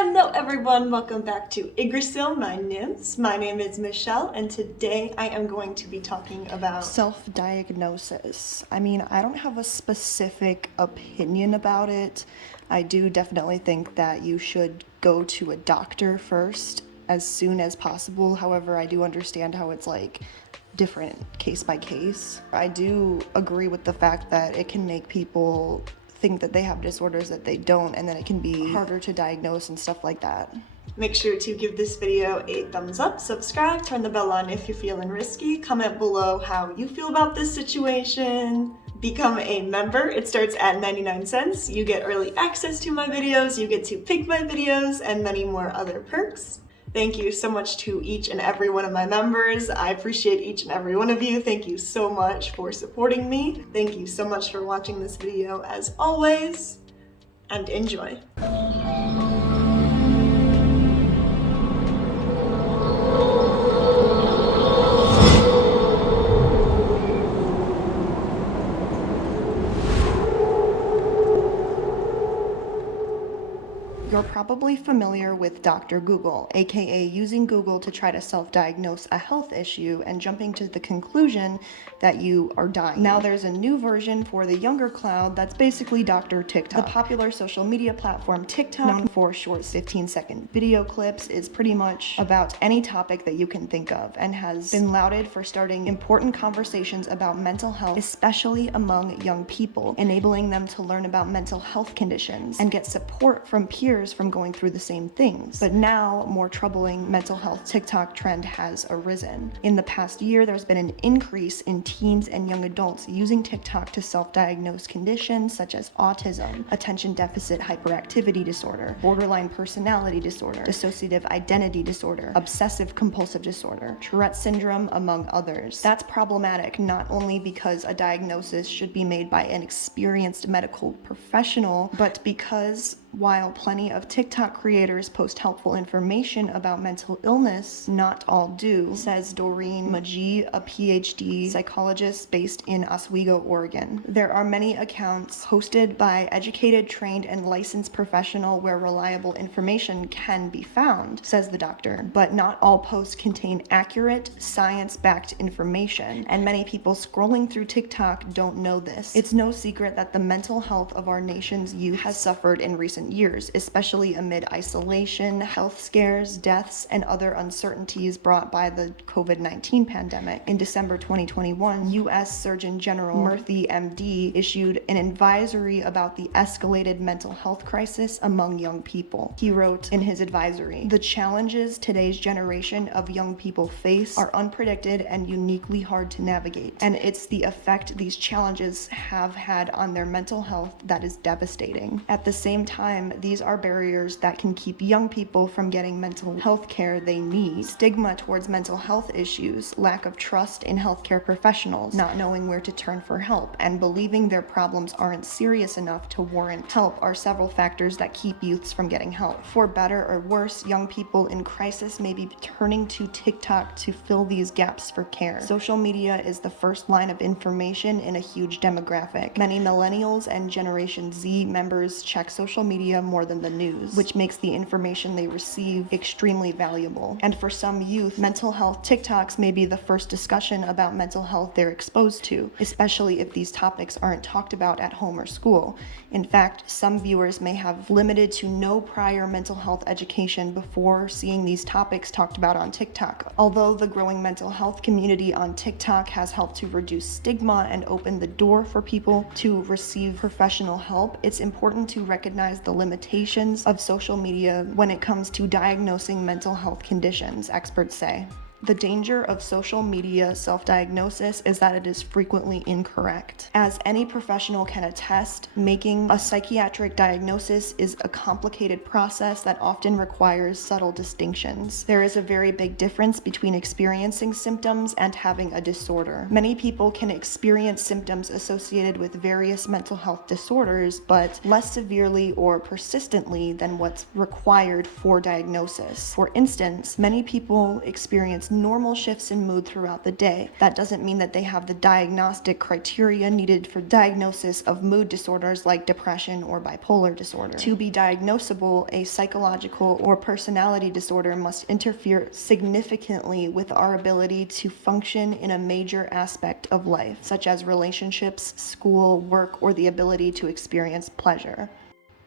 Hello everyone, welcome back to Yggdrasil, my nymphs. My name is Michelle, and today I am going to be talking about self-diagnosis. I mean, I don't have a specific opinion about it. I do definitely think that you should go to a doctor first as soon as possible. However, I do understand how it's like different case by case. I do agree with the fact that it can make people think that they have disorders that they don't, and then it can be harder to diagnose and stuff like that. Make sure to give this video a thumbs up, subscribe, turn the bell on if you're feeling risky, comment below how you feel about this situation, become a member. It starts at 99 cents. You get early access to my videos, you get to pick my videos, and many more other perks. Thank you so much to each and every one of my members. I appreciate each and every one of you. Thank you so much for supporting me. Thank you so much for watching this video as always, and enjoy. You're probably familiar with Dr. Google, aka using Google to try to self-diagnose a health issue and jumping to the conclusion that you are dying. Now there's a new version for the younger crowd that's basically Dr. TikTok. The popular social media platform TikTok, known for short 15-second video clips, is pretty much about any topic that you can think of and has been lauded for starting important conversations about mental health, especially among young people, enabling them to learn about mental health conditions and get support from peers from going through the same things. But now, more troubling mental health TikTok trend has arisen. In the past year, there's been an increase in teens and young adults using TikTok to self-diagnose conditions such as autism, attention deficit hyperactivity disorder, borderline personality disorder, dissociative identity disorder, obsessive compulsive disorder, Tourette syndrome, among others. That's problematic not only because a diagnosis should be made by an experienced medical professional, but because while plenty of TikTok creators post helpful information about mental illness, not all do, says Doreen Magee, a PhD psychologist based in Oswego, Oregon. There are many accounts hosted by educated, trained, and licensed professionals where reliable information can be found, says the doctor, but not all posts contain accurate, science-backed information, and many people scrolling through TikTok don't know this. It's no secret that the mental health of our nation's youth has suffered in recent years, especially amid isolation, health scares, deaths, and other uncertainties brought by the COVID-19 pandemic. In December 2021, U.S. Surgeon General Murthy, MD, issued an advisory about the escalated mental health crisis among young people. He wrote in his advisory, "The challenges today's generation of young people face are unpredicted and uniquely hard to navigate, and it's the effect these challenges have had on their mental health that is devastating. At the same time, these are barriers that can keep young people from getting mental health care they need. Stigma towards mental health issues, lack of trust in healthcare professionals, not knowing where to turn for help, and believing their problems aren't serious enough to warrant help are several factors that keep youths from getting help. For better or worse, young people in crisis may be turning to TikTok to fill these gaps for care. Social media is the first line of information in a huge demographic. Many millennials and Generation Z members check social media more than the news, which makes the information they receive extremely valuable. And for some youth, mental health TikToks may be the first discussion about mental health they're exposed to, especially if these topics aren't talked about at home or school. In fact, some viewers may have limited to no prior mental health education before seeing these topics talked about on TikTok. Although the growing mental health community on TikTok has helped to reduce stigma and open the door for people to receive professional help, it's important to recognize the limitations of social media when it comes to diagnosing mental health conditions, experts say. The danger of social media self-diagnosis is that it is frequently incorrect. As any professional can attest, making a psychiatric diagnosis is a complicated process that often requires subtle distinctions. There is a very big difference between experiencing symptoms and having a disorder. Many people can experience symptoms associated with various mental health disorders, but less severely or persistently than what's required for diagnosis. For instance, many people experience experience normal shifts in mood throughout the day. That doesn't mean that they have the diagnostic criteria needed for diagnosis of mood disorders like depression or bipolar disorder. To be diagnosable, a psychological or personality disorder must interfere significantly with our ability to function in a major aspect of life, such as relationships, school, work, or the ability to experience pleasure.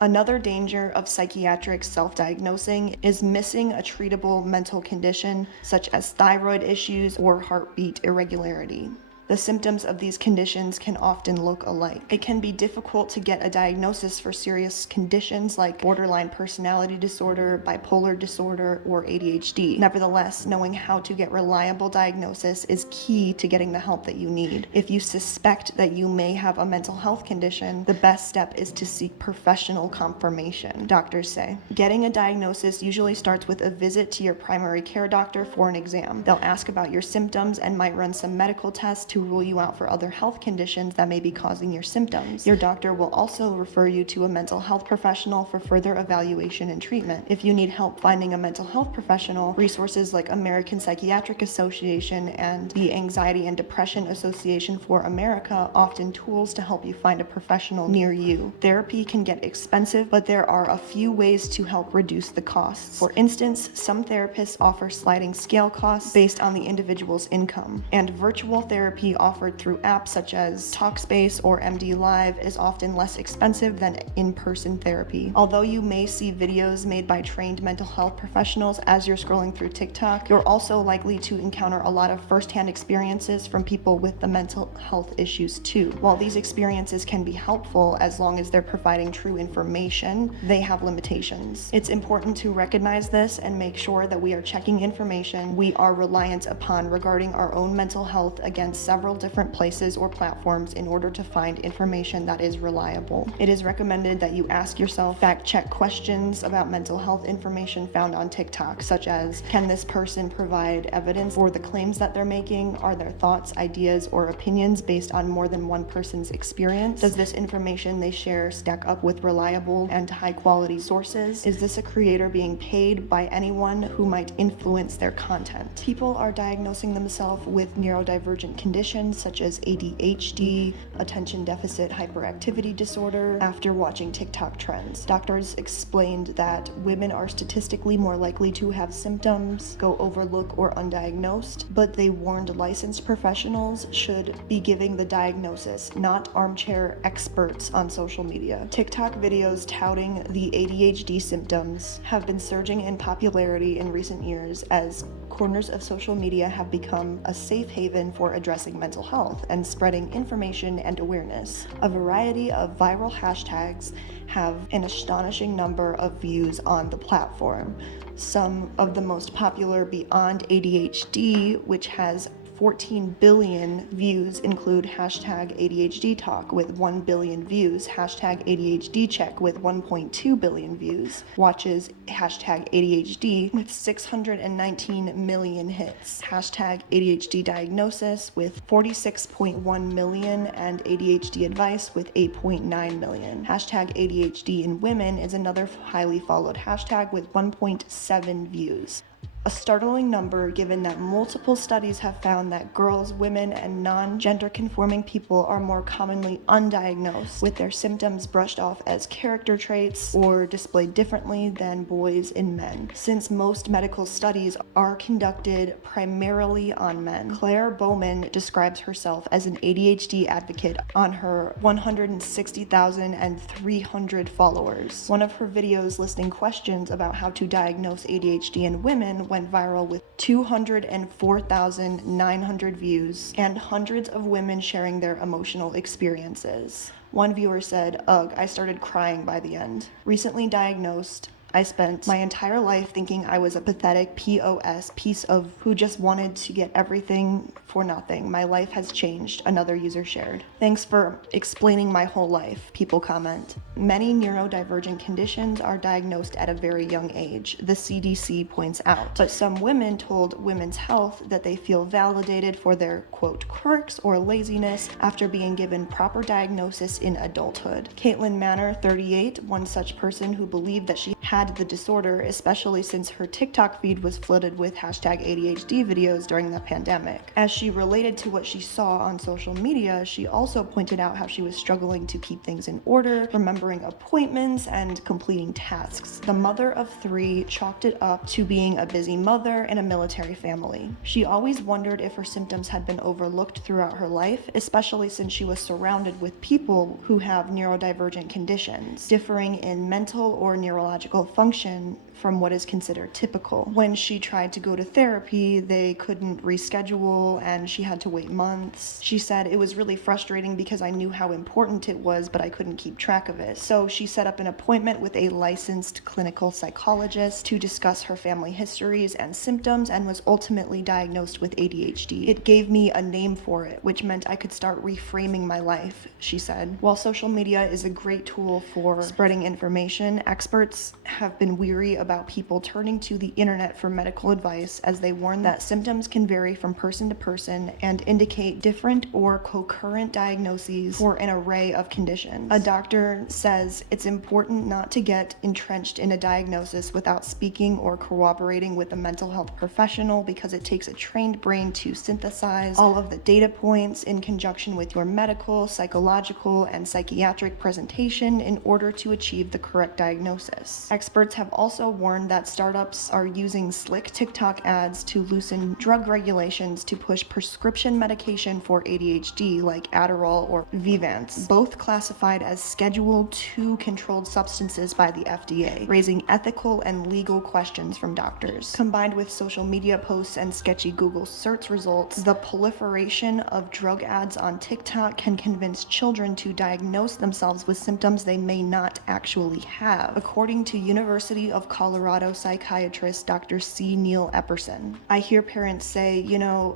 Another danger of psychiatric self-diagnosing is missing a treatable mental condition such as thyroid issues or heartbeat irregularity. The symptoms of these conditions can often look alike. It can be difficult to get a diagnosis for serious conditions like borderline personality disorder, bipolar disorder, or ADHD. Nevertheless, knowing how to get reliable diagnosis is key to getting the help that you need. If you suspect that you may have a mental health condition, the best step is to seek professional confirmation, doctors say. Getting a diagnosis usually starts with a visit to your primary care doctor for an exam. They'll ask about your symptoms and might run some medical tests to rule you out for other health conditions that may be causing your symptoms. Your doctor will also refer you to a mental health professional for further evaluation and treatment. If you need help finding a mental health professional, resources like American Psychiatric Association and the Anxiety and Depression Association for America offer tools to help you find a professional near you. Therapy can get expensive, but there are a few ways to help reduce the costs. For instance, some therapists offer sliding scale costs based on the individual's income, and virtual therapy offered through apps such as Talkspace or MD Live is often less expensive than in-person therapy. Although you may see videos made by trained mental health professionals as you're scrolling through TikTok, you're also likely to encounter a lot of first-hand experiences from people with the mental health issues too. While these experiences can be helpful as long as they're providing true information, they have limitations. It's important to recognize this and make sure that we are checking information we are reliant upon regarding our own mental health against several different places or platforms in order to find information that is reliable. It is recommended that you ask yourself fact-check questions about mental health information found on TikTok, such as, can this person provide evidence for the claims that they're making? Are their thoughts, ideas, or opinions based on more than one person's experience? Does this information they share stack up with reliable and high-quality sources? Is this a creator being paid by anyone who might influence their content? People are diagnosing themselves with neurodivergent conditions such as ADHD, attention deficit hyperactivity disorder, after watching TikTok trends. Doctors explained that women are statistically more likely to have symptoms go overlooked or undiagnosed, but they warned licensed professionals should be giving the diagnosis, not armchair experts on social media. TikTok videos touting the ADHD symptoms have been surging in popularity in recent years as corners of social media have become a safe haven for addressing mental health and spreading information and awareness. A variety of viral hashtags have an astonishing number of views on the platform. Some of the most popular beyond ADHD, which has 14 billion views, include hashtag ADHD talk with 1 billion views, hashtag ADHD check with 1.2 billion views, watches hashtag ADHD with 619 million hits, hashtag ADHD diagnosis with 46.1 million, and ADHD advice with 8.9 million. Hashtag ADHD in women is another highly followed hashtag with 1.7 views. A startling number given that multiple studies have found that girls, women, and non-gender conforming people are more commonly undiagnosed, with their symptoms brushed off as character traits or displayed differently than boys and men. Since most medical studies are conducted primarily on men, Claire Bowman describes herself as an ADHD advocate on her 160,300 followers. One of her videos listing questions about how to diagnose ADHD in women went viral with 204,900 views and hundreds of women sharing their emotional experiences. One viewer said, "Ugh, I started crying by the end. Recently diagnosed, I spent my entire life thinking I was a pathetic piece of who just wanted to get everything for nothing. My life has changed," another user shared. "Thanks for explaining my whole life," people comment. Many neurodivergent conditions are diagnosed at a very young age, the CDC points out. But some women told Women's Health that they feel validated for their, quote, quirks or laziness after being given proper diagnosis in adulthood. Caitlin Manor, 38, one such person who believed that she had had the disorder, especially since her TikTok feed was flooded with hashtag ADHD videos during the pandemic. As she related to what she saw on social media, she also pointed out how she was struggling to keep things in order, remembering appointments, and completing tasks. The mother of 3 chalked it up to being a busy mother in a military family. She always wondered if her symptoms had been overlooked throughout her life, especially since she was surrounded with people who have neurodivergent conditions, differing in mental or neurological function from what is considered typical. When she tried to go to therapy, they couldn't reschedule and she had to wait months. She said, "It was really frustrating because I knew how important it was, but I couldn't keep track of it." So she set up an appointment with a licensed clinical psychologist to discuss her family histories and symptoms, and was ultimately diagnosed with ADHD. "It gave me a name for it, which meant I could start reframing my life," she said. While social media is a great tool for spreading information, experts have been weary about people turning to the internet for medical advice, as they warn that symptoms can vary from person to person and indicate different or co-current diagnoses for an array of conditions. A doctor says it's important not to get entrenched in a diagnosis without speaking or cooperating with a mental health professional, because it takes a trained brain to synthesize all of the data points in conjunction with your medical, psychological, and psychiatric presentation in order to achieve the correct diagnosis. Experts have also warned that startups are using slick TikTok ads to loosen drug regulations to push prescription medication for ADHD like Adderall or Vyvanse, both classified as Schedule II controlled substances by the FDA, raising ethical and legal questions from doctors. Combined with social media posts and sketchy Google search results, the proliferation of drug ads on TikTok can convince children to diagnose themselves with symptoms they may not actually have, according to University of Colorado psychiatrist Dr. C. Neil Epperson. "I hear parents say,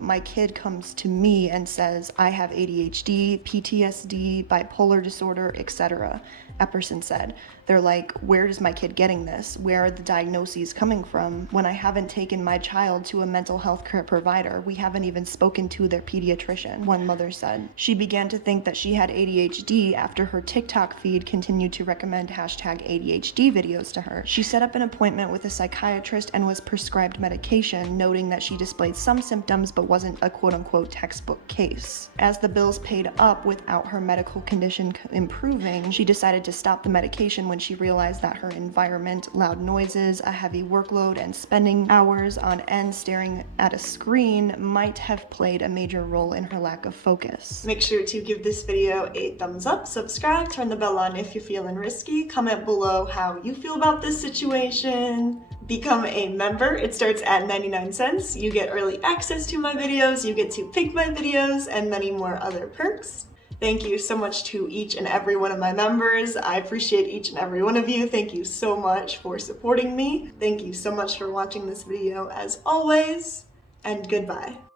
my kid comes to me and says, I have ADHD, PTSD, bipolar disorder, etc." Epperson said. "They're like, where is my kid getting this? Where are the diagnoses coming from? When I haven't taken my child to a mental health care provider, we haven't even spoken to their pediatrician," one mother said. She began to think that she had ADHD after her TikTok feed continued to recommend hashtag ADHD videos to her. She set up an appointment with a psychiatrist and was prescribed medication, noting that she displayed some symptoms but wasn't a quote-unquote textbook case. As the bills paid up without her medical condition improving, she decided to stop the medication when she realized that her environment, loud noises, a heavy workload, and spending hours on end staring at a screen might have played a major role in her lack of focus. Make sure to give this video a thumbs up, subscribe, turn the bell on if you're feeling risky, comment below how you feel about this situation. Become a member. It starts at 99 cents. You get early access to my videos, you get to pick my videos, and many more other perks. Thank you so much to each and every one of my members. I appreciate each and every one of you. Thank you so much for supporting me. Thank you so much for watching this video as always, and goodbye.